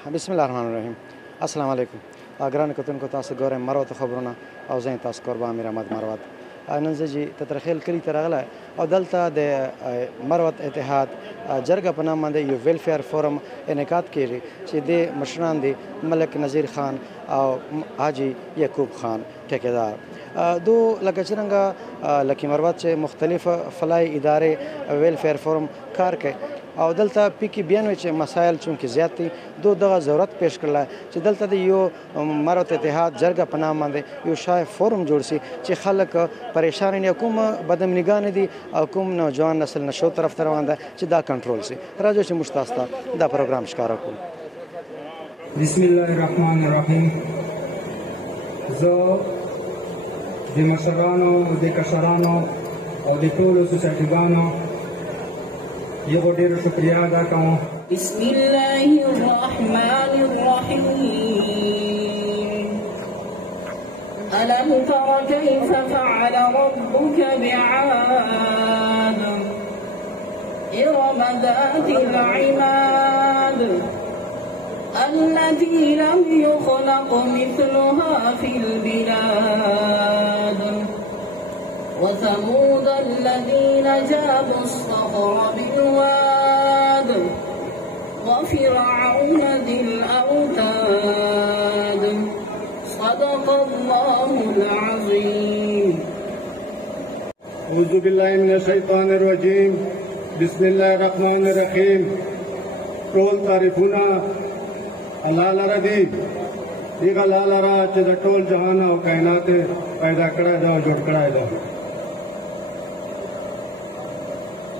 बिस्मिल्लाहिर्रहमानिर्रहीम अस्सलाम वालेकुम ग्रान कतन को तास गौर मरवत खबरना और जैन तास कुर्बा आमिर अहमद मरवत नंजी तत्रखेल कली तरगला और दलता दे मरवत इतिहाद जरगा पना मंदे यू वेलफेयर फोरम इनेकाद केरी दे मशरान दे मलिक नज़ीर खान और हाजी यकूब खान ठेकेदार दो लकचरंगा लकी मरवत से मुख्तलिफ फलाई इदारे वेलफेयर फोरम कार के और दलता पी की बयान मसाइल चूँकि ज़्यादती दो दगा ज़रूरत पेश करला चे दलता दे यो मरवत इतिहाद जरगा पनाह मंदे यो शाह फोरम जोड़ सी चे खलक परेशानी हुकुम बदम निगाह दी हुकुम नौजवान नस्ल नशो तरफ तरवांदा चे दा कंट्रोल से राजो से मुश्तास्ता दा प्रोग्राम शिकारा को बिस्मिल्लाहिर्रहमानिर्रहीम जो दे मशरानो दे कशरानो और दे टोलो सोसाइटी गानो ये को ढेर शुक्रिया अदा करूं। बिस्मिल्लाहिर्रहमानिर्रहीम अलम तर कैफ फअल रब्बुक बिआद इरम ذातिल इमाद التي لم يخلق مثلها في البلاد وثمود الذين جابوا الصخر بالواد وفرعون ذي الأوتاد صدق الله العظيم أعوذ بالله من الشيطان الرجيم بسم الله الرحمن الرحيم टोल तारीफुना अल्लाह लरदी दिगा लाल रा चे द टोल जहान और कायनात पैदा करा दो जोड़ करा दो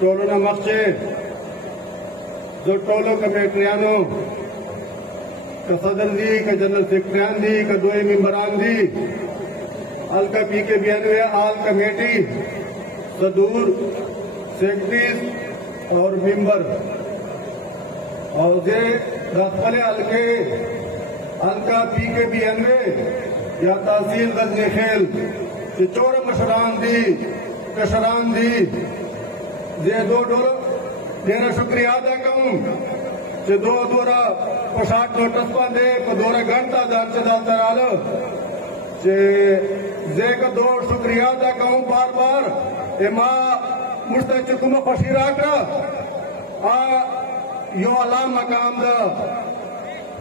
टोलो ना मक्चे जो टोलो कमेटियानो का सदर दी का जनरल सेक्रेटरी दी का दो मेंबरान दी अल का पी के बियानवे आल कमेटी सदूर सेक्रेटरी और मेंबर और जे रखले अलके अलका पी के बियानवे या तहसील गजनी खेल कि चोर मशरान दी कशरान दी जे दो डोर तेरा शुक्रिया अदा करूं कि दो दोरा पोशाक नोटिस पांदे को दोरा घंटा दान से दाल तरालो जे का दो शुक्रिया अदा करूं बार बार एमा मुस्तैच तुम खुशी राखा आ यो अलाम मकाम दा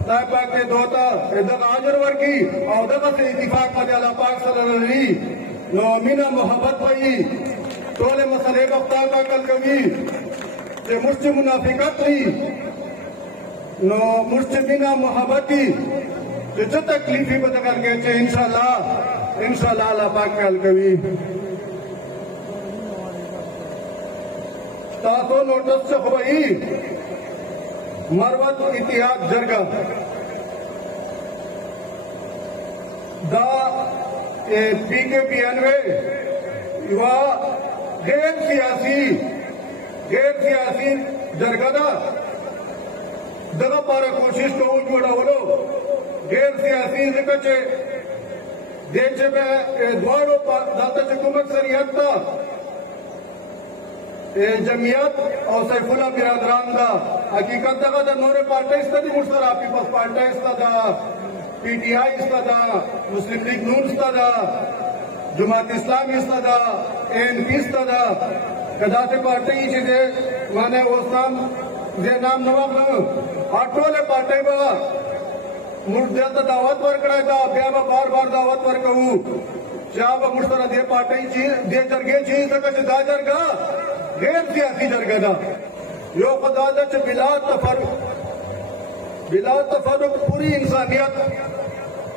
ताइपा के दोता इधर आजर वर्गी और दगा से इत्तिफाक मदे अल्लाह पाक सल्लल्लाहु अलैहि नो मीना मोहब्बत पई तोले मसले बख्ता का कल कभी जे मुस्लिम मुनाफिकत हुई नो मुस्लिमीना मोहब्बती जो तकलीफी बता करके चे इंशाल्लाह अल्लाह पाक कल कभी तातो नोटिस से हुई मरवत इतिहाद जरगा दा पी के बियानवे युवा गैर सियासी जरगा दा दगा पारा कोशिश तो जोड़ा बोलो गैर सियासी जिकचे देश में द्वारो दाता हुकूमत सरियत था जमियत और सैफुल्ला बिरादरान दा हकीकत दगा दा नोरे पार्टी इस्तादी मुर्सरा पीपल्स पार्टी इस्तादा पीटीआई इस्तादा मुस्लिम लीग नून इस्तादा जमात इस्लामी इस्तादा एएनपी इस्तादा कदाते पार्टी चीजे माने ओस्ताम जे नाम नवाब आटोले पार्टी बा मुर्दा दावत वर करायदा ब्याबा बार बार दावत वर कहू जाब मुर्सरा दे पार्टी चीज दे जरगे चीज तक दा जरगा गैर सियासी जरगदा यो खुदा बिला तफरुक पूरी इंसानियत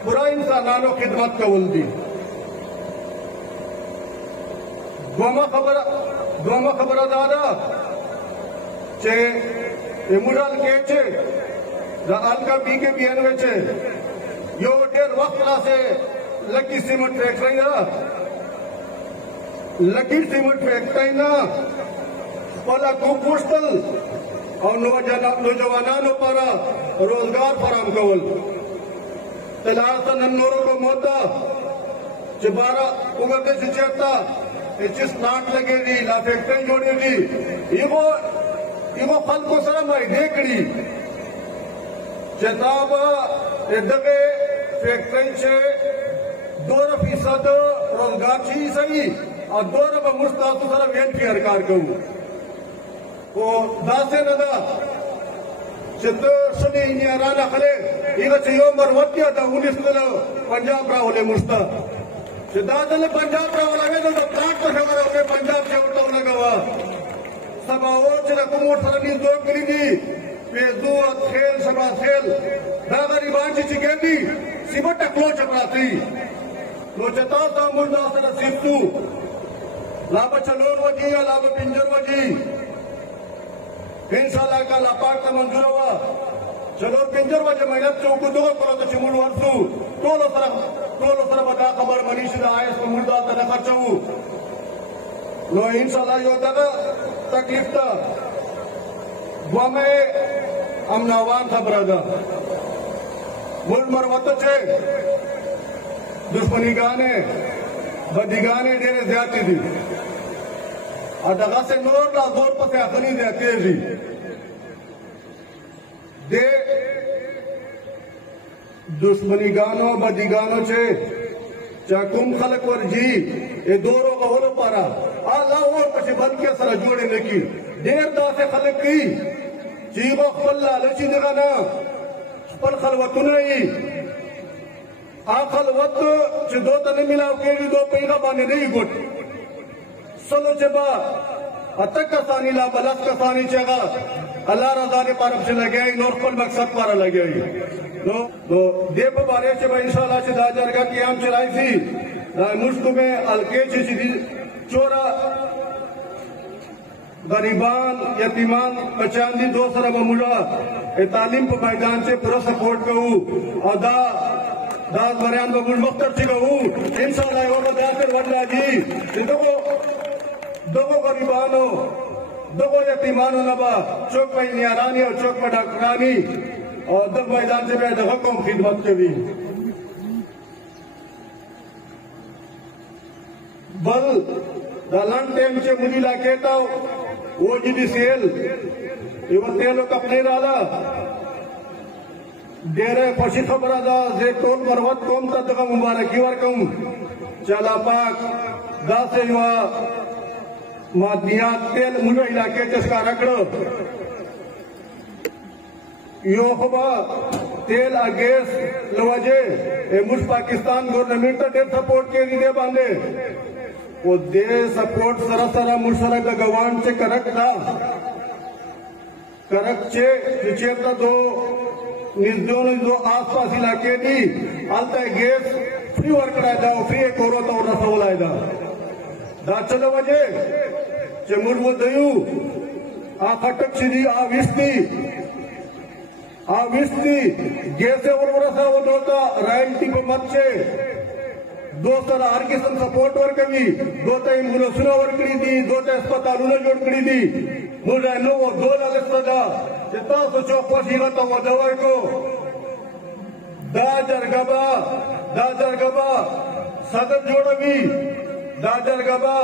पूरा इंसानानो खिदमत कबूल दी दोमा खबर दादा चे मुराल के चे अलका पी के बियानवे चे यो डेर वक्त से lucky cement factory lucky cement factory ना पला को पोस्टल और नौजवानों पर रोजगार फराम कवल तलासन नन्नोरों को मोता चिबारा उगते से चेता इस प्लांट लगेगी ला फैक्ट्री जोड़ेगी ये वो फल को शर्म आई देखड़ी जनाब दगे फैक्ट्री से 2% रोजगार छी सही और 2 मुस्ताद सर वेलफेयर कार कहूँ वो दासे नदा चित्त सुनी नियाराना खले इधर चियोमर वत्या था 19 पंजाब रावले मुस्ता सिद्धांतले पंजाब रावला गए तो प्लाट पर हमारा उन्हें पंजाब से उठा लगा हुआ सब और चिरा कुमोर सरनी दो करी दी पेदू खेल सभा खेल दागरी बांची चिकेंदी सिमट क्लोच अपराधी क्लोचता था मुर्दा सर सिद्धू लाभ चलोर वजी या लाभ पिंजर वजी इंशाल्लाह का लापाक का मंजूर हुआ चलो पिंजर वजह मेहनत चौक दो करो तो चिमुल वर्षू टोलो सर बता खबर मनीष दा आयस को मुर्दा तना खर्चू लो इंशाल्लाह यो दादा तकलीफ था वामे हम नवान था बरादा मुल्क मरवत छे दुश्मनी गाने बदी गाने डेरे ज्यादा थी अदगा से नोर ला जोर पते अखनी दे तेजी दे दुश्मनी गानो बदी गानो छे चाकुम खलक वर जी ए दोरो का होलो पारा आला और पछे बन के सरा जोड़े लेकी देर दा से खलक की जीवो खल्ला लची जगह ना पर खलवत नहीं आ खलवत च दो तने मिलाव के दो पैगा बाने नहीं गुट सलो जबा अतक कसानी ला बलस कसानी चेगा अल्लाह रजा ने पारब से लगे नोरपल मकसद पारा लगे तो देप बारे से इंशाल्लाह से दाजरगा की हम चलाई थी मुश्क में अलके ची चोरा गरीबान यतीमान पचांदी 2 सर मुला तालीम पर मैदान से पूरा सपोर्ट करूँ और दाद मरियान बबुल मुख्तर ची कहूँ इंशाल्लाह वो दाकर वल्ला जी दो गरीबानो 2 यतीमानो नबा चौक में नियारानी और चौक में डॉक्टरानी और 2 मैदान से मैं दगों खिदमत करी बल दलन टेम से मुझे लाकेता वो जिदी सेल इवन तेलो कपने राला डेरे पशी खबर दा जे टोल मरवत कोम तक मुबारकी वर कहूं चला पाक दासे युवा मादियात तेल मुझे इलाके जिसका रगड़ो यो खबा तेल अगेस लवजे मुझ पाकिस्तान गवर्नमेंट का डेर सपोर्ट के लिए बांधे वो दे सपोर्ट सरा मुशरा गवान से करक था करक चे चेता दो निर्दोन आसपास इलाके दी आलता गैस फ्री वर्क जाओ फ्री एक और रसोल आएगा दाचल वजे चमुल वो दयू आ खटक सीधी आ विस्ती गैसे और रसा वो दोता रॉयल्टी पे मत से दोस्तर हर किस्म सपोर्ट वर कभी दोता इन मुलो सुना वर करी दी दोता अस्पताल उन्हें जोड़ करी दी मुझे नो वो 2 लाख सदा जितना सोचो पसीना तो वो दवाई को दाजर गबा सदर जोड़वी दाजर गबा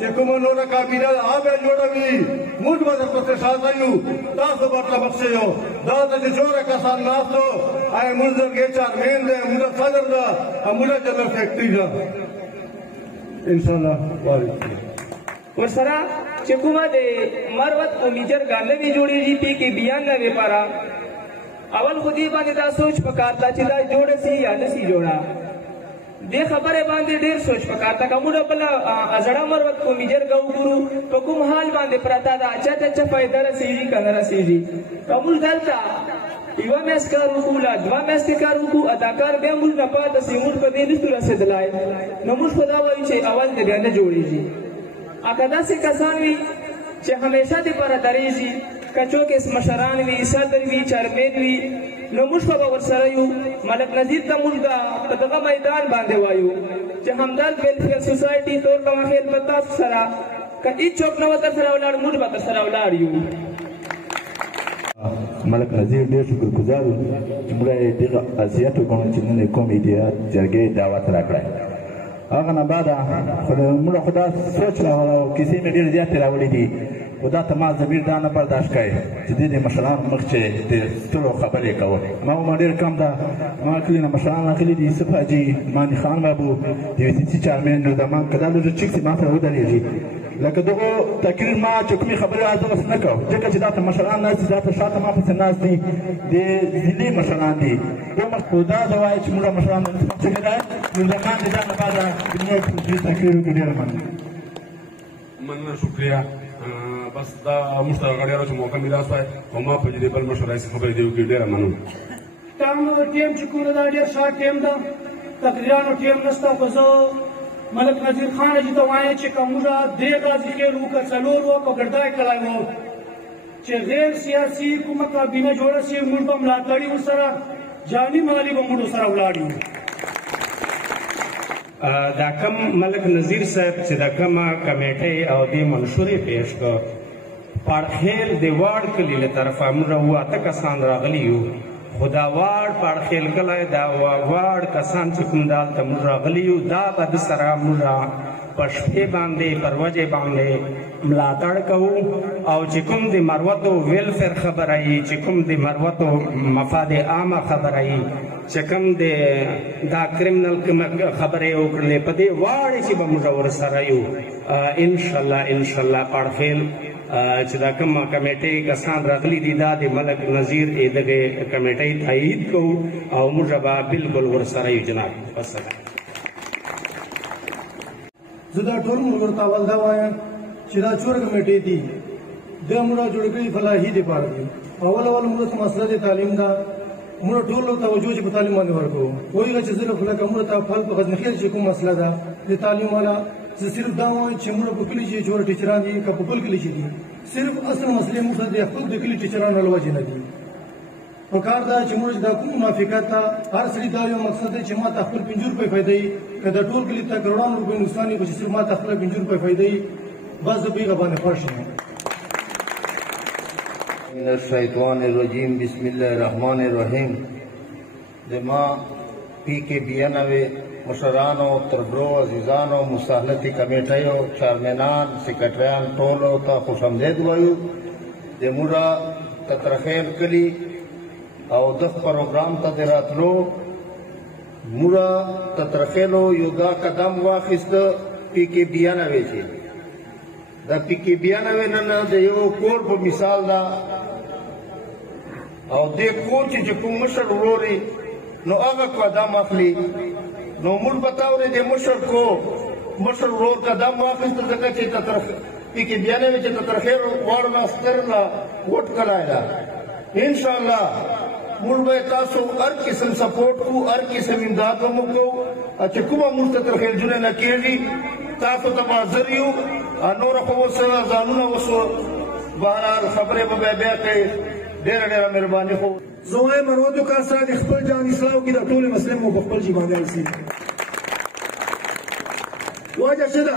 चेकुमनो न काबिला आबे जोड़वी मुझ मदद को साजायू दास बाटला बख्शे हो दास जे जोरे कसान नासो आए मुझर के 4 मेन दे मुझ सदर दा मुझ जल फैक्ट्री दा इंशाल्लाह वाली वसरा चेकुमा दे मरवत उमीजर गाले भी जोड़ी जी पी के बियान न पारा अवल खुदी बांधे दा सोच पकारता चिदा जोड़े सी या नसी जोड़ा दे खबरे बांधे ढेर सोच पकारता कमुड़ा बला अजड़ा मरवत को मिजर गौ गुरु पकुम हाल बांधे प्रता दा अच्छा फायदा रसीजी कनरा सीजी कमुल दलता इवा मैस का रुकुला दवा मैस के का रुकु अदाकार बेमुल नपा द सिमुल को दे दुला से दलाए नमुल खुदा वही छे आवाज दे गाने जोड़ी जी अकदा से कसानवी चे हमेशा दे पर दरेजी कचो के मशरानवी सदरवी चरमेनवी नमुश बाबा वरसरायू मलक नजीर तमुलदा तदगा मैदान बांधे वायु चे हमदर्द वेलफेयर सोसाइटी तोर कमा खेल बता सरा का ई चौक नवतर सरावलाड़ मुझ बता सरावलाड़ यू मलक नजीर ډیر شکرګزار چې موږ یې دغه اذیت وکړو چې نن کوم ایډیا جرګې دعوت راکړی هغه نه بعد موږ خدا سوچ راغلی کیسې مې ډېر زیاتې راوړي دي خو دا ته ما ضمیر دا نه برداشت کوي چې دې د مشرانو مخ چې د تلو خبرې کول ما وما ډېر کم ده ما کلي نه مشران راغلي دي یوسف حاجي ماني خان بابو د یو سي چارمین نوردمان که دا لږ ټیک سي ما ته ودرېږي لکه دغو تقریر ما چې کومې خبرې دغسې نه کوم ځکه چې دا ته مشران ناست دي دا ته شاته ما پسې ناست دي د ضلعي مشران دي خو دا ته وایي چې موږ مشران څنګه ده نوردمان د دا نه بعده زموږ تقریر وکړي ډېره مننه شکریه بس دا موږ ته غړیانو چې موقع میلاو شوی او ما په دې بل مشر رئیس خبرې دی وکړي ډېره مننه ټیم چې کومه دا ډېر شارټ ټیم ده تقریرانو ټیم نشته خو زه ملک نذیر خان جی ته وایم چې کومه دې غازی خیر وکړ څلور وو په ګردای کلای وو چې غیر سیاسي کومه کابینه جوړه شي موږ به ملاتړي ورسره جاني مالي به موږ سره ولاړو دا کم ملک نذیر صاحب چې دا کومه کمیټه او د منشورې پیش کړ پړخیل د واړ کلی له طرفه موږ واته کسان راغلي یو خدا واړ پړخیل کلی دا واړ کسان چې کوم دالته موږ راغلي یو دا به د سره موږ په شپې باندې پر وجې باندې ملاتړ کوو او چې کوم د مروتو ویلفیر خبره یي چې کوم د مروتو مفاد عامه خبره یي چې کوم د دا کرمنل خبرې وکړلې په دې واړې چې به موږ ورسره یو انشاءالله پړخیل چې دا کومه کمیټې کسان راغلي دي دا د ملک نذیر دغه کمیټې تایید کوو او موږ به بالکل ورسره یو جناب والسلام زه دا ټول ملګرو ته اول دا وایم چې دا څومره کمیټې دي دا موږ جوړ کړي فلاحي دپاره دي اول موږ ته مسله د تعلیم ده موږ ټول توجه چې په تعلیم باندې ورکوو وایي چې زه لکه موږ ته فل په غزنخیل چې کوم مسله ده د تعلیم والا زه صرف دا وایم چې موږ په کلي چې جوړ ټیچران دي که په بل کلي چې دي صرف اصل مسلې موږ د خپل د کلي ټیچرانو له وجې نه دي پکار دا چې موږ دا کوم موافقت ته هر سړي دا یو مقصد دی چې ما ته خپل 50 روپۍ فایده وي که د ټول کلي ته کروڑانو روپۍ نقصان وي خو چې صرف ما ته خپله 50 روپۍ فایده وي بس زه په هغه باندې خوښ یم من الشیطان الرجیم بسم الله الرحمن الرحیم زما پی کې 92 مشرانو تربرو عزیزانو مصالحتي کمیټیو چارمنان سیکرټریان ټولو ته خوش آمدید وایو د موږ تترخیل کلي او د پروګرام ته د راتلو موږ تترخیلو یو دا قدم واخیست پی کې 92 چې دا پی کې 92 نه د یو کور په مثال دا او د کور چې کوم مشر وروري نو هغه قدم اخلي نو موږ بتاورې د مشر ورور قدم واخیست ځکه چې پی کې 92 چې تترخیل واړ ماستر لا ووټ کړایلا ان شاء الله موږ به تاسو هر قسم سپورټ کو هر قسم امداد هم وکړو چې کومه موږ ته ترخیل جوړه نه کېږي تاسو ته حاضر یو نور خو سره ځانونه وسو بهرحال خبرې به بیا کوي ډېره مهرباني خو زه وایم مروتو کار سره د خپل جان اصلاح وکړي دا ټولې مسلې مو په خپل ژبه باندې حل شي وجه څه ده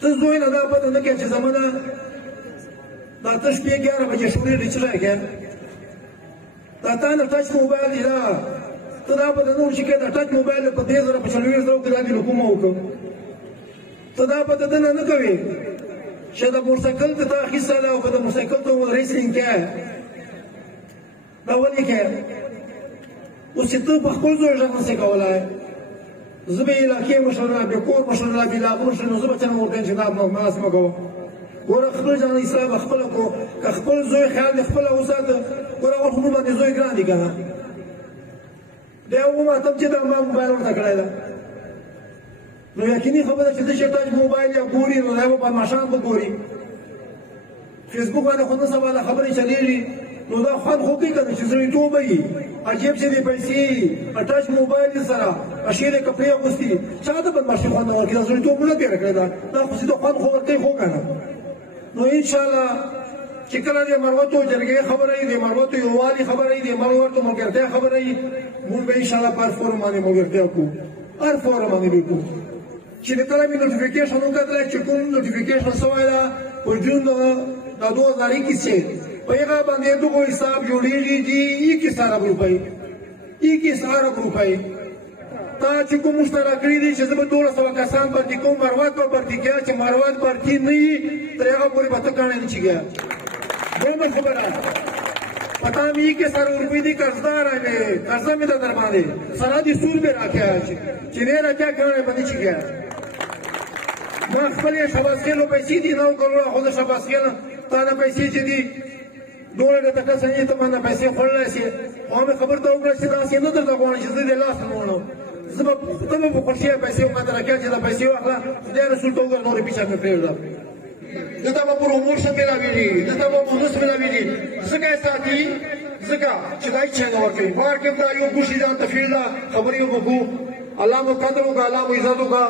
ته زوی نه دا پته نه کوې چې زمانه دا ته شپې 11 بجې شورې ډیچلی کې دا تا نه ټچ موبایل دی دا ته دا پته نه وشي کې دا ټچ موبایل په 3000 په 40,000 کې دا د حکومت وکړ ته دا پته نه نه کوي چې دا موټرسایکل ته تا اخیستی ده او که د موټرسایکل ته ریسینګ کې دا ولې کې اوس چې ته په خپل زوی غږ نسې کولی زه به علاقې مشر لا بې کور مشر لا بې لاغور شم نو زه به څنګه ورته چې دا ماس مه کوه ګوره خپل جان اصلاح به خپله کړو که خپل زوی خیال دې خپله وساته ګوره اوس موږ باندې زوی ګران دي که نه دی وماتم چې دا ما موبایل ورته کړی ده نو یقیني خبره چې ته چې ټچ موبایل یا ګوري نو دی به په ماښام به ګوري فیسبوک باندې خو نن سبا دا خبرې چلېږي نو دا خوند خو کوي که نه چې زړیتوب به وي عجیب چې دې پیسې ټچ موبایل سره اشیرې کپړې اغوستي چا ته بدماشي خوند نه ورکوي دا زړیتوب مو نه تېره کړې ده دا خو سیده خوند خو ورکوي خو که نه نو انشاءالله چې کله د مروتو جرګې خبره وي د مروتو یووالي خبره وي د مروتو ملګرتیا خبره وي موږ به انشاءالله په هر فورم باندې ملګرتیا کوو هر فورم باندې به کوو چې کله مې نوټیفیکیشن وکتلی چې کوم نوټیفیکیشن سوی ده په جون د 2021 سے په هغه باندې دغه حساب جوړېږي چې 21 ارب روپۍ تا چې کوم مشترک کړي دي چې زه به 1200 کسان بردي کوم مروت به بردي کیا چې مروت بردي نه وي تر هغه پورې به ته کاڼی نه چیږي دویمه خبره پتا می کې 100 روپۍ دي قرضدار مې قرضه مې ده در باندې سره دي سود مې راکیا چې نه راکیا کاڼی به نه چیږي ما خپلې شباسکیلو پیسې دي 9 کروڑه خو د شباسکیل تا نه پیسې چې دي دوله د تکه سنې ته باندې پیسې خوړلای شي خو مې خبر ته وکړه چې داسې نه درته غواړم چې زه دې لاس نه وړم زه به ته به په خوښۍ پیسې ماته راکړې چې دا پیسې واخله خدای رسول ته وګوره نورې پیسې مې پرېږده دته به پروموشن مېلاوېږي دته به بونس مېلاوېږي ځکه یې ساتي ځکه چې دا هېڅ شی نه ورکوي بار کې دا یو ګوشي ځان ته فیل ده خبرې وکړو الله مو قدر وکړه الله مو عزت وکړه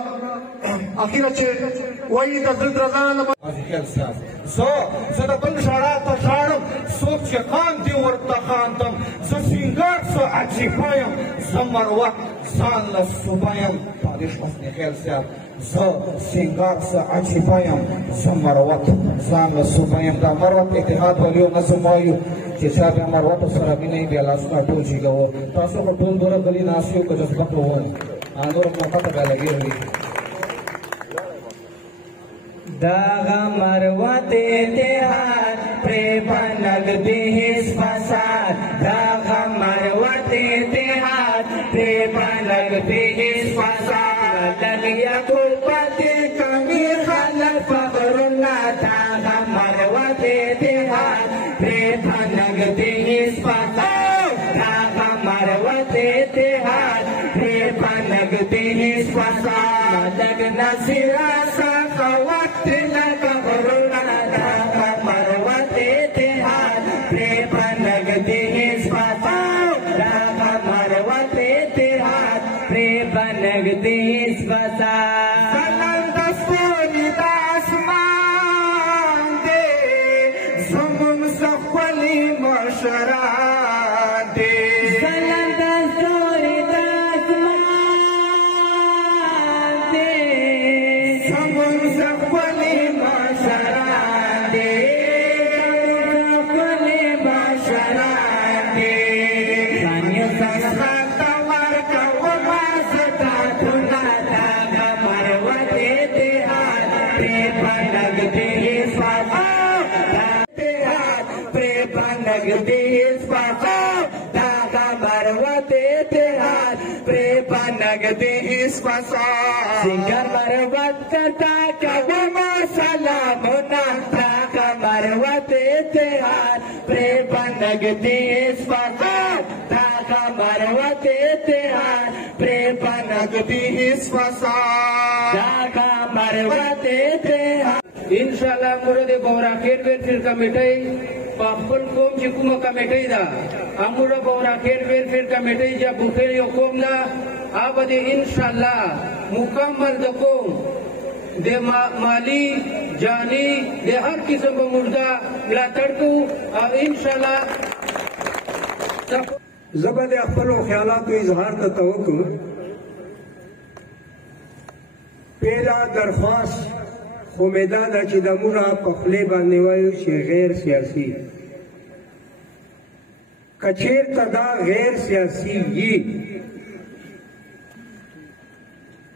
اخیره چې وایي د زړه درزان زه د بل ژړا ته ژاړم څوک چې خاندي ورته خاندم زه سینګار څه عجیبه یم زه مروت ځان له صوبه یم تاریخ حسن خیل صاحب زه سینګار څه عجیبه یم زه مروت ځان له صوبه یم دا مروت اتحاد والیو نظم وایو چې چا بیا مروتو سره مینه یې بیا لاسونه ټول جیګوو تاسو خو ټول دوره غلي ناست یو که جذبه کوو نور موقع ته بیا لګېږي داغا مروت اتحاد پریبانگ دیس فساد داغا مروت اتحاد پریبانگ دیس فساد لگیا قربت کمی خلق فخرنا داغا مروت اتحاد پریبانگ دیس فساد داغا مروت اتحاد پریبانگ دیس فساد لگنا سراسا وقت لگا غرونا داغا مروت اتحاد پریبانگ دیس فساد داغا مروت اتحاد پریبانگ دیس فساد سلند سپوری دا اسمان دے زمون سخولی مشران دے سلند سپوری دا اسمان دے زمون سخولی مشران دے سخولی مشران دے سانیو سختا ورکا ومازتا دھنا داغا مروت اتحاد پریبانگ دیس فساد اتحاد پریبانگ دیس فساد داغا مروت اتحاد پریبانگ دیس فساد سنگر مروت کرتا کبما سلامنا داغا مروت اتحاد پریبانگ دیس فساد داغا مروت اتحاد پریبانگ دیس فساد داغا مروت اتحاد انشاءاللہ مورد بوراخیر ویلفیر کمیٹی پاپل قوم چې کومه کمیټۍ ده اموږه بوراخیر ویلفیر کمیټۍ چې بوخیر یو قوم ده هغه به انشاءالله مکمل د قوم د مالی جانی د هر قسم به موږ ملاتړ کوو او انشاءالله زه به د خپلو خیالاتو اظهار ته وکړم پهلا درخواست خو مې دا ده چې د موږ په خولې باندې وایو چې غیر سیاسي که چېرته دا غیر سیاسي وي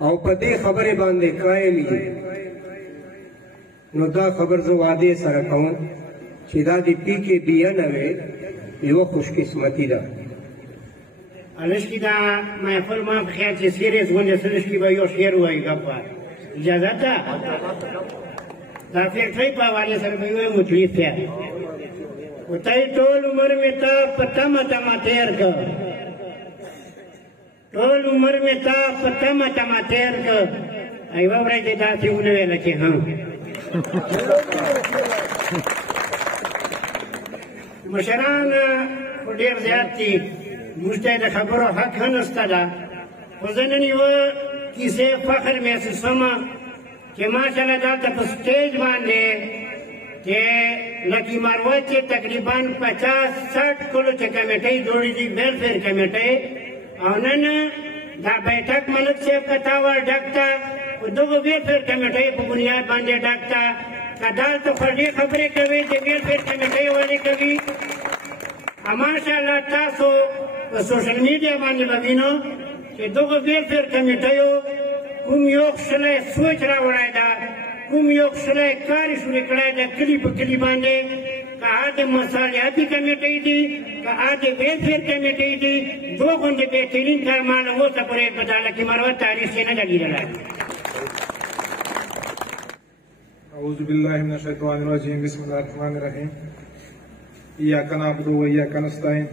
او په دې خبرې باندې قایل وي نو دا خبر زه وعدې سره کوم چې دا د پی کې بیا نه وي یوه خوشقسمتي ده الشکی دا محفل ما په خیال چې سیریس غونډې سلشکي به یو شعر ووایي ګپه اجازه ده دا فیکټرۍ په حوالې سره به وایي مطلب صاحب وتای ټول عمر مې تا په تمه تمه تېر کړ ټول عمر مې تا په تمه تمه تېر کړ یوه ورځ دې داسې ونه ویله چې هم مشران خو ډېر زیات دي موږ ته د خبرو حق هم نشته ده خو زه نن یوه کیسې فخر محسوسوم چې ماشاءالله دلته په سټیج باندې چې لکي مروت چې تقریبا 50-60 کلو چې کمیټۍ جوړې دي ویلفیر کمیټۍ او نن دا بیٹک ملک صاحب کتا ور ډک ته دغه ویلفیر کمیټۍ په بنیاد باندې ډک ته که دلته خوږې خبرې کوي چې ویلفیر کمیټۍ ولې کوي ماشاءالله تاسو په سوشل میډیا باندې به وینو چې دغه ویلفیر کمیټیو کوم یو ښکلی سوچ راوړی ده، کوم یو ښکلی کار یې شروع کړی ده کلي په کلي باندې، که د مصالحتي کمیټۍ دي که د ویلفیر کمیټۍ دي، دو غوندې بهترین کار ما له اوسه پورې په دغه کې مروت تاریخ کې نه ده لیدلی. أعوذ بالله من الشيطان الرجيم بسم الله الرحمن الرحيم إياك نعبد وإياك نستعين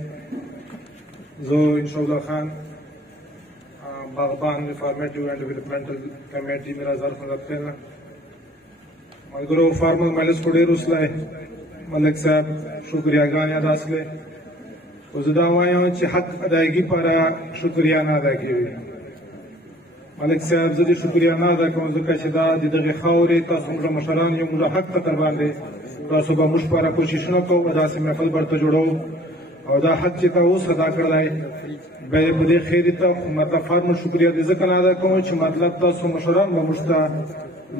زو إن شاء الله خان باغبان ریفارمیٹیو اینڈ ڈیولپمنٹل کمیٹی میرا ظرف مدد کرنا ملګرو فارمر مجلس کو ډېر وسله ملک صاحب شکریہ گانے ادا سلے وزدا وایم چې حق ادایګي پر شکریہ نه ادا کیږي ملک صاحب زه دې شکریہ نه ادا کوم ځکه چې دا د دغه خاورې تاسو موږ مشران یو موږ حق ته تر باندې تاسو به موږ لپاره کوشش نه کوو داسې محفل برته جوړو او دا حق چې تاسو ادا کړلای به دې خیر ته مطلب فارم شکریہ دې ځکه نه ادا کوم چې مطلب تاسو مشران به موږ ته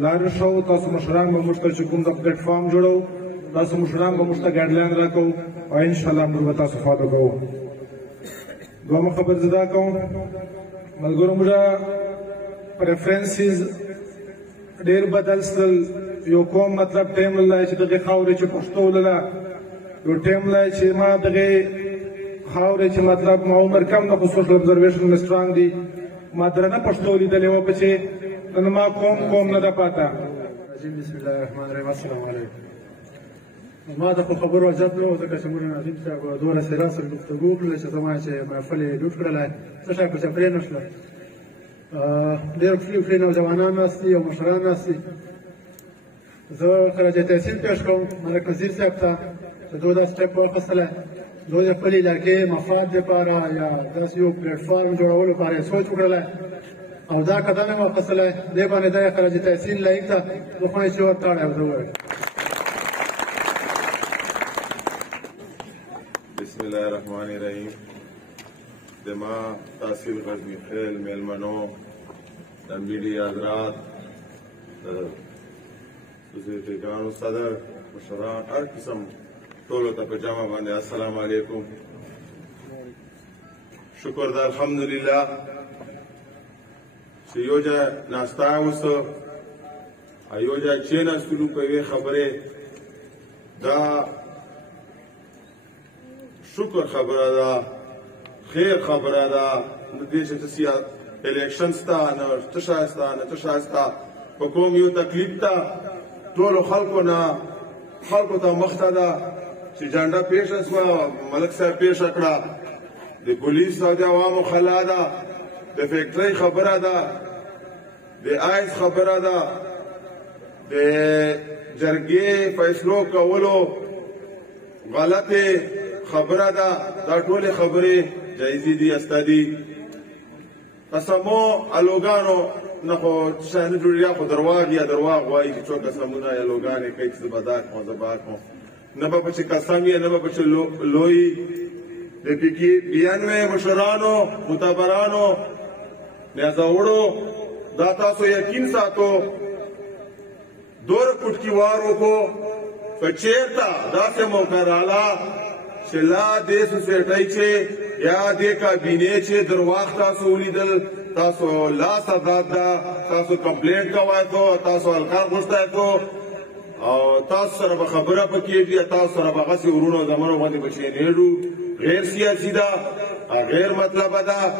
لار شو تاسو مشران به موږ ته چې کوم د پلیټ فارم جوړو تاسو مشران به موږ ته ګایډلاین راکوو او ان شاء الله موږ به تاسو فالو کوو دومره خبر زدا کوم ملګرو موږ پریفرنسز ډېر بدل سل یو کوم مطلب ټیم لای چې دغه خاورې چې پښتو ولاله یو ټیم لای چې ما دغه خاورې چې مطلب ما عمر کم نه خو سوشل ابزرویشن سترانګ دي ما درنه پښتو لیدلې و پچې نن ما کوم نه ده پاته بسم الله الرحمن الرحیم السلام علیکم ما د خبرو اجازه نه و ځکه چې موږ ناظم صاحب دوره سره سره گفتگو وکړله چې زما چې محفل یې ډوډ کړلی څه شی په چپرې نه شوه ډېر ښکلي نوجوانان ناست دي او مشران ناست دي زه خراج تحسین پیش کوم ملک نذیر صاحب ته چې دوی دا سټیپ واخیستلی دوی د خپلې علاقې مفاد دپاره یا داسې یو پلیټ فارم جوړولو لپاره یې سوچ وکړلی او دا قدم یې واخیستلی دې باندې دا یې خراج تحسین لایق ده زه خو یې چې ورتاړی او زه وویل بسم الله الرحمن الرحیم دما تحصیل غزنی خیل میلمنو میډیا حضرات سوسایټیګانو صدر مشران هر قسم ټولو ته په جامه باندې السلام علیکم شکر ده الحمدلله چې یو ځای ناستا اوسه یو ځای کښېناستلو په یوې خبرې دا شکر خبره ده خیر خبره ده دې چې تاسې الیکشن ستا نه څه شایسته نه څه شایسته په کوم یو تکلیف ته ټولو خلکو ته مخته ده چې جنډه پیښه شوه ملک صاحب پیښه کړه د پولیس او د عوامو خلا ده د فیکټرۍ خبره ده د آیس خبره ده د جرګې فیصلو کولو غلطې خبره ده دا ټولې خبرې جایزې دي استه دي قسمو الوګانو نه خو شای نه جوړي یا خو درواغ یا درواغ وایي چې څوک قسمونه یا لوګانې کوي چې زه به دا کوم زه به کوم نه به پکې قسم یې نه به پکې لوی د پکې 92 مشرانو معتبرانو نیازاوړو دا تاسو یقین ساتو دور پټکی وارو کو په چیرته داسې موقع رااله چې لا دې سوسایټۍ چې یا دې کابینې چې درواغ تاسو ولیدل تاسو لاس آزاد ده تاسو کمپلینټ کوئ کو تاسو القاب غوښتی کو او تاسو سره به خبره پکېږي تاسو سره به هغسې ورونو زمنو باندې به کښېنېږو غیر سیاسي ده غیر مطلبه ده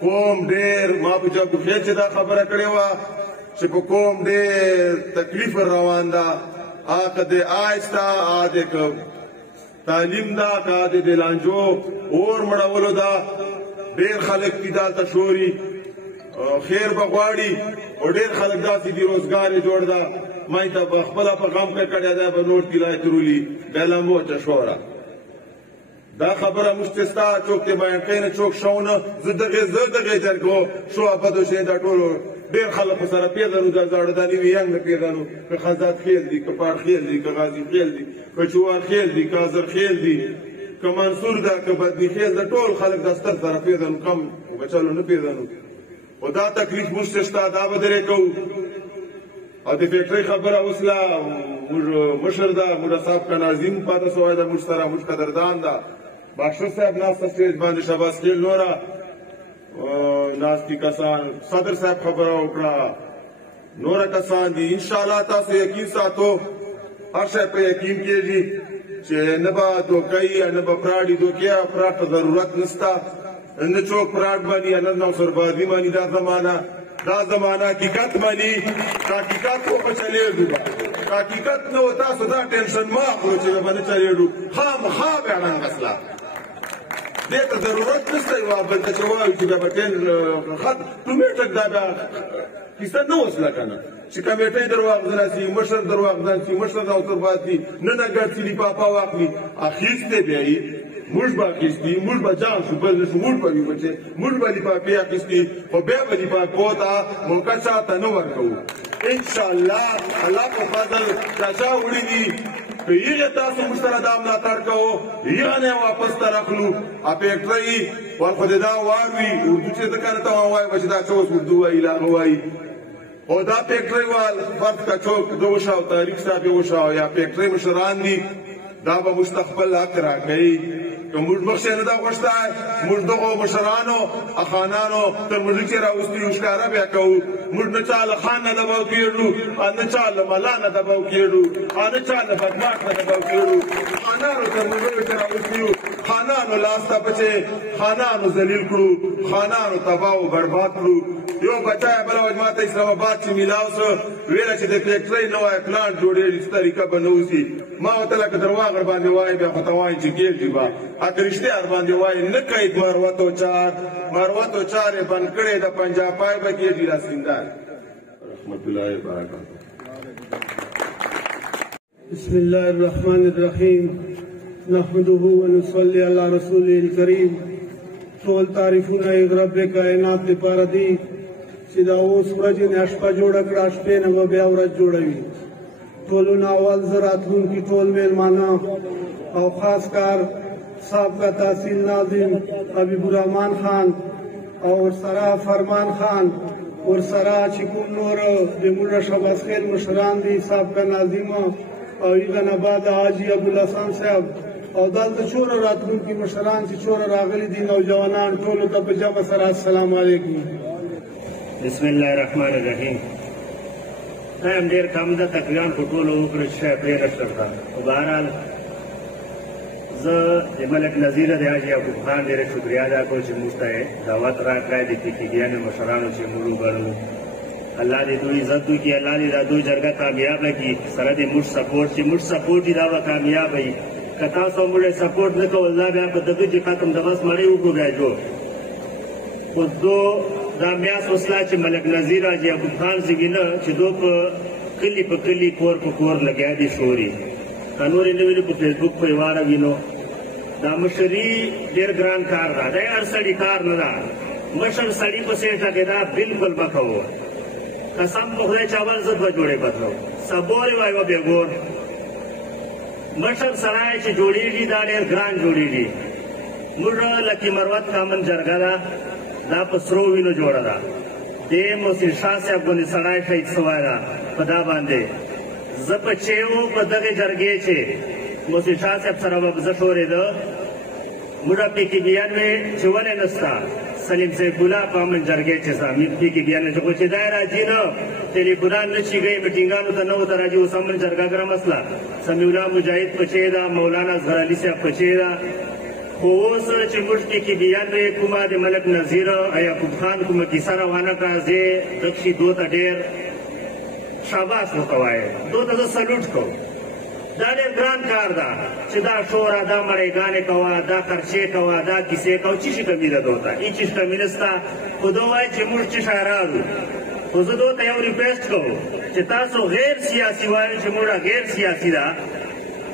کوم ډېر ما په جګوخې چې دا خبره کړې وه چې په کوم ډېر تکلیف روان ده هغه د آیس ده هغه د تعلیم دا کا د لانجو اور مړولو دا ډېر خلک دي دلته شوري خیر به غواړي او ډېر خلک داسې دي روزګار یې جوړ ده ما ته به خپله په غم کې کړی دی به نور طلای ترولي بیا لمبو چشوره دا خبره موږ ته ستا څوک ته بیان کوي نه څوک شونه زه دغې جرګو شو بدو شی دا ټولو ډېر خلک سره پیژنو دا زاړه دا نوي ینګ نه پیژنو که خزات خیل دي که پاړ خیل دي که غازي خیل دي که چوار خیل دي که ازر خیل دي که منصور ده که بدني خیل ده ټول خلک دا ستر سره پیژنو کم بچلو نه پیژنو خو دا تکلیف موږ ته شته دا به درې کوو او د فیکټرۍ خبره اوس لا موږ مشر ده موږ صاحب که ناظم پاته سوی ده موږ سره موږ قدردان ده بخشو صاحب ناسته سټیج باندې شهباز خیل نوره नास्ती कसान सदर साहब खबर उकड़ा नोरा कसान दी इंशाल्लाह तासो यकीन साथो हर शय पे यकीन कीजिए चे नबा तो कई नबा प्राड़ी तो क्या प्राट जरूरत निस्ता न चौक प्राट बनी न नौसरबाजी मानी दा जमाना हकीकत मानी हकीकत को चले डूबा हकीकत न होता सदा टेंशन मा को बने चले डू हम हा बयान मसला देख जरूरत नहीं वापस चवाई की बटेन खत तुम्हें तक दादा किसा न उसला करना शिकामेटे दरवाजा सी मशर दरवाजा सी मशर नौसरबाजी न नगर सी पापा वाकली आखिरते बेई मुझबा किस्ती मुझबा जान सुबह मुझबा भी बचे मुझबा लिपा पिया किस्ती और बेबा लिपा पोता मुकसा तनवर को इंशाल्लाह अल्लाह को फजल राजा उड़ी दी ये तासु मुश्तरा दाम ना तड़का हो ये ने वापस तरखलू आप एक रही और खुदा वावी उर्दू से तकन तो वाई बचदा चोस उर्दू इला वाई और दा फैक्ट्री वाल फर्द का चौक दो शाव तारीख साहब वो शाव या फैक्ट्री मशरान दी दाबा मुस्तकबल अकरा गई तो मुझ बख्शे नदा वस्ता है मुझ दो मशरानो अखानानो तो मुझ चेरा उसकी उस्कारा भी कहूँ मुझ न चाल खान न दबाव किएडू न चाल मला न दबाव किएडू न चाल बदमाश न दबाव किएडू खाना रो तो मुझ चेरा उसकी खाना नो लास्ता बचे खाना नो जलील करू खाना नो तबाव बर्बाद करू यो बचाया बला वजमात इस्लामाबाद से मिलाव सो वेरा से दे फैक्ट्री नवा प्लांट जोड़े इस तरीका बनौसी मां तला के दरवा घर बांधे वाई बे खतवाई जिगेल जीवा अगर रिश्ते आर बांधे वाई न कई मारवा तो चार बन कड़े द पंजाब पाए बके जीरा सिंदार रहमतुल्लाह बरकातहू बिस्मिल्लाहिर रहमानिर रहीम नहमदुहु व नुसल्ली अला रसूलिल करीम तोल तारीफुना एक रब्बे कायनात दे पारदी सीधा वो सूरज ने अशपा जोड़ा कड़ा अशपे न वो ब्यावरत जोड़वी टोलू नावल जरातून की टोल मेहमाना और खासकार साबका तहसील नाजिम हबीबुर्रहमान खान और सरा फरमान खान और सरा चिकुन नूर दिमुल्ला शबास खेल मुशरान दी साबका नाजिमा और इगनाबाद हाजी अबुल हसन साहब और दल चोर रातून की मुशरान से चोर रागली दी नौजवान टोलू तब जमा सरा अस्सलाम वालेकुम बिस्मिल्लाहिर्रहमानिर्रहीम हम देर कम द तकरीबन फुटबॉल ऊपर शे प्रेरक करता बहरहाल ज मलिक नजीर रियाजी अबू खान देर शुक्रिया अदा को मुस्ता है दावत रा कराय दी की ज्ञान मशरानो से मुलू बड़ू अल्लाह दे दो इज्जत की अल्लाह दे दो जरगा कामयाब है की सरद मुझ सपोर्ट ही दावा कामयाब है कथा सो मुझे सपोर्ट न को अल्लाह बे आप दबी जी खत्म दबस मरे उको गयो खुद दो दामियास वसला च मलिक नजीर आजी अबू खान से गिना च दो कली प कली कोर लगा दी शोरी कनूरी नवीन को फेसबुक पे वारा विनो दामशरी देर ग्रान कार दा दे अरसड़ी कार नदा मशर सड़ी को सेटा के दा बिल्कुल बखो कसम मुखले चावल जब जोड़े बदलो सबोरे वायो बेगोर मशर सराय च जोड़ी दी दा देर ग्रान जोड़ी दी मुर्रा लकी मरवत कामन जरगला दा पसरो विनो जोड़ा दा दे मोसी शाह से अपने सड़ाई खरीद सवारा पदा बांधे जब चेवो पदगे जरगे छे मोसी शाह से अपसरा बजशोरे दो मुड़ा पी की बियान में चुवले नस्ता सलीम से गुला पामन जरगे छे सामी पी की बियान जो कुछ दायरा जीनो तेरी बुरान नची गई मीटिंगा नु तनो तराजी उसमन जरगा ग्रा मसला समीउला मुजाहिद पचेदा मौलाना जराली से पचेदा खोस चिमुष्टी की बियान में कुमा दे मलिक नजीर अया खान कुमा किसारा वाना का जे दक्षी दो ढेर शाबाश होकवाए दो तो सल्यूट को दाने ग्रान कार दा चिदा शोरा दा मरे गाने कवा दा खर्चे कवा दा किसे कव चिश कमी दा होता ई चिश कमी नस्ता खुदोवाय चिमुष्टी शारादू खुदो तयो रिक्वेस्ट को चिता सो गैर सियासी वाले चिमुड़ा गैर सियासी दा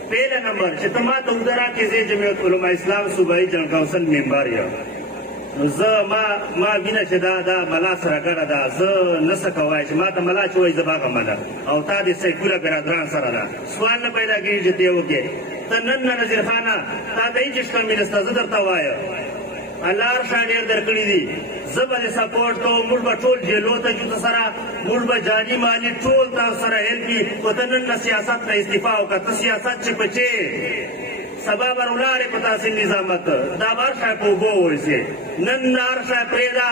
पहला नंबर चितमा तो उदरा के जे जमीयत उलमा इस्लाम सूबाई जन काउंसिल मेंबर या ज मा बिना चदा दा मला सरगरा दा ज नसकवाय मा त मला चोय जबा कमला औ ता दे सेकुला बेरादरान सरदा सवाल न पैदा की जते ओके तनन नजर खाना ता दई जिसका मिनस्ता जदरता वाय अल्लाह शाडिर दरकड़ी दी जबर सपोर्ट को मुर्बा टोल जेलो त जुत सरा मुर्बा जानी माली टोल ता सरा हेल्पी वतन न सियासत न इस्तीफा का त सियासत च बचे سبا برولار پتاسی نظامت دابار شای پوگو ویسے نندار شای پریدا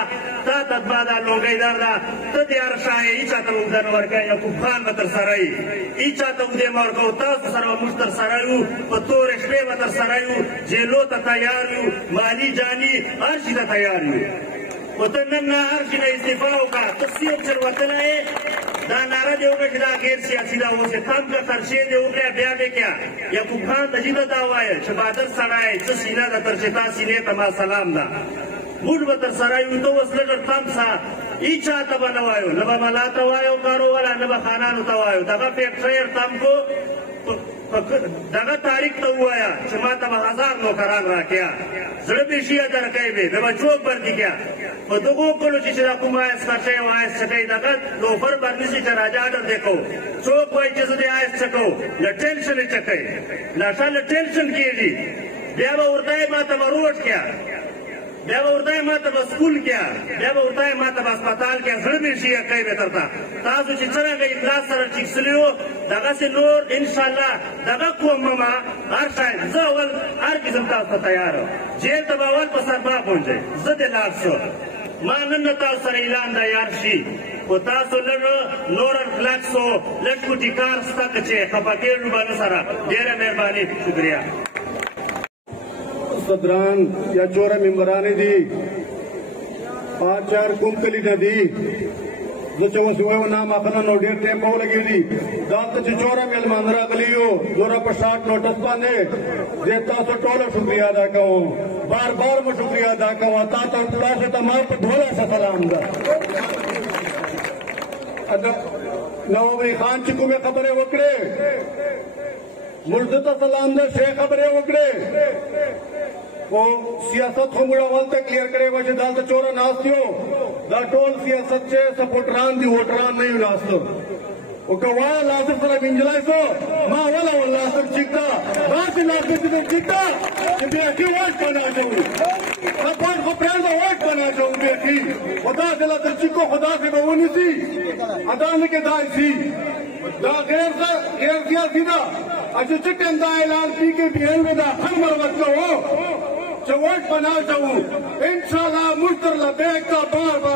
تا تدبادا لونگئی دار دا تدیار شای ایچا تا مقدن ورکای یکوب خان بطر سرائی ایچا تا مقدن ورکاو تاسو سروا مشتر سرائیو پتور اشپے بطر سرائیو جیلو تا تیاریو مالی جانی ارشی تا تیاریو وطننا ارشی نا استفاو کا تصیب چر وطن ہے دا نارا دے ہوگا جدا غیر سیاسی دا ہو سے کم کا خرچے دے ہوگا بیا بے کیا یعقوب خان تجیدہ دا ہوا ہے شبادر سرائے سینہ دا ترشتا سینے تما سلام دا موڑ بطر سرائیو تو وصلگر تم سا ایچا تبا نوائیو نبا ملا توائیو کارو والا نبا خانانو توائیو دغا فیکٹریر تم کو دغا تاریخ تو ہوا ہے شما تبا 1000 نوکران را کیا زربیشیہ در کئی بے بے چوک بردی کیا فدغو کلو چی چرا کم آئیس خرچے و آئیس چکے دغا لوفر برنی سی چرا جادر دیکھو چوک وائی چیز دے آئیس چکو لٹینشن چکے لاشا لٹینشن کی دی بیا با اردائی ما تبا روٹ کیا بیا با اردائی ما تبا سکول کیا بیا با اردائی ما تبا اسپتال کیا زربیشیہ کئی بے ترتا تاسو چی چرا گئی ادلاس سر چکسلیو دغا سے نور انشاءاللہ دغا کوم مما ہر شاید زاول ہر قسم تاسو تیار ہو جیل تباول پسر با پہنچے زد لار سو ما نن تاسو سر اعلان دا یار شي و تاسو نور ریلیکسو لټکو ټیکار ستک چې خپکیړو باندې سره ډیره مهرباني شکریا صدران یا چورا ممبرانی دی 5-4 کمکلی ندی زچ وسوي نام اخنا نو ډیر ټیم په لګی دي دا ته چورا مل مندرا غلیو دورا په شاټ نوټس باندې دیتا سو ټولو شکریا ادا کوم بار بار مو شکریا ادا کوم تاسو تمام په ډولا سلام ده ادا نووي خان چې کومه خبره وکړه مرزا سلام ده شیخ خبره وکړه वो सियासत को मुड़ा वालते क्लियर करे वजह दाल तो चोरा नास्तियो दा टोल सियासत से सपोर्टरान दी वोटरान नहीं नास्तो वो कवा लासर सरा बिंजलाई सो माँ वाला वो लासर चिकता बासी लासर चिकता कि बेटी वोट बना जाऊँ सपोर्ट को प्यार में वोट बना जाऊँ बेटी खुदा से लासर चिको खुदा से बवनी सी अदालत के दाई सी दा गैर सियासी दा अच्छा चिकन दा ऐलान पी के बिहेल में दा हर मरवत का हो वोट बना जाऊँ इंशाल्लाह मुश्तर लबैक का बार बार